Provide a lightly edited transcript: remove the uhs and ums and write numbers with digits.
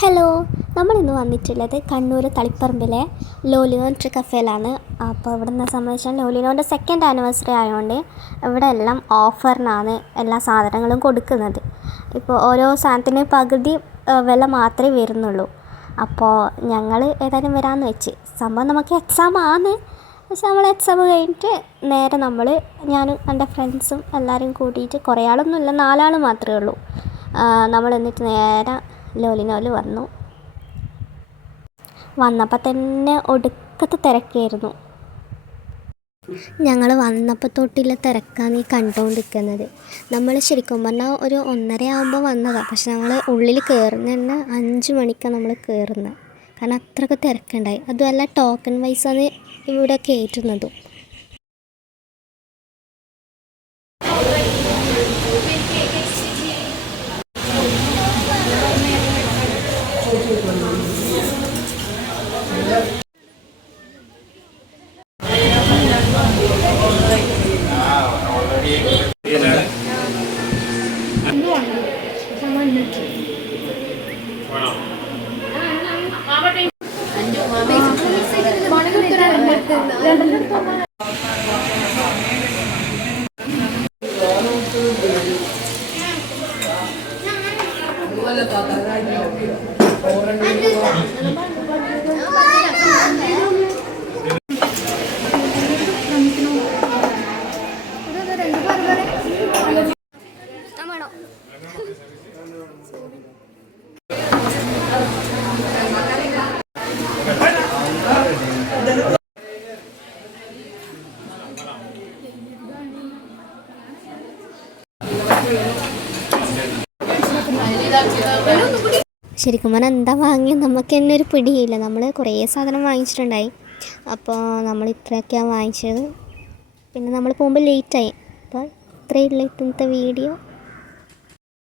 Hello, നമ്മളിന്ന് വന്നിട്ടുള്ളത് കണ്ണൂർ തളിപ്പറമ്പിലെ ലോലിനോ കഫേയിലാണ്. അപ്പോൾ ഇവിടെ നിന്ന് സംബന്ധിച്ചാൽ ലോലിനോൻ്റെ സെക്കൻഡ് ആനിവേഴ്സറി ആയതുകൊണ്ട് ഇവിടെ എല്ലാം ഓഫറിനാണ് എല്ലാ സാധനങ്ങളും കൊടുക്കുന്നത്. ഇപ്പോൾ ഓരോ സാധനത്തിന് പകുതി വില മാത്രമേ വരുന്നുള്ളൂ. അപ്പോൾ ഞങ്ങൾ ഏതായാലും വരാമെന്ന് വെച്ച്. സംഭവം നമുക്ക് എക്സാം ആണ്, പക്ഷെ നമ്മൾ എക്സാം കഴിഞ്ഞിട്ട് നേരെ ഞാനും എൻ്റെ ഫ്രണ്ട്സും എല്ലാവരും കൂട്ടിയിട്ട് കുറേ ആളൊന്നുമില്ല, 4 ആൾ മാത്രമേ ഉള്ളൂ. നമ്മൾ എന്നിട്ട് നേരെ ലോലിനോൽ വന്നപ്പോൾ തന്നെ ഒടുക്കത്തെ തിരക്കായിരുന്നു. ഞങ്ങൾ വന്നപ്പോൾ തൊട്ടുള്ള തിരക്കാണ് ഈ കണ്ടുകൊണ്ടിരിക്കുന്നത്. നമ്മൾ ശരിക്കും പറഞ്ഞാൽ ഒരു 1:30 ആകുമ്പോൾ വന്നതാണ്, പക്ഷെ ഞങ്ങൾ ഉള്ളിൽ കയറുന്ന തന്നെ 5 മണിക്കാണ് നമ്മൾ കയറുന്നത്. കാരണം അത്രയ്ക്ക് തിരക്കുണ്ടായി. അതുമല്ല ടോക്കൺ വൈസാണ് ഇവിടെ കയറ്റുന്നതും. ശരിക്കും പറഞ്ഞാൽ എന്താ വാങ്ങിയത് നമുക്ക് തന്നെ ഒരു പിടിയില്ല. നമ്മൾ കുറേ സാധനം വാങ്ങിച്ചിട്ടുണ്ടായി. അപ്പോൾ നമ്മൾ ഇത്രയൊക്കെയാണ് വാങ്ങിച്ചത്. പിന്നെ നമ്മൾ പോകുമ്പോൾ ലേറ്റായി. അപ്പോൾ ഇത്രയുള്ള ഇന്നത്തെ വീഡിയോ.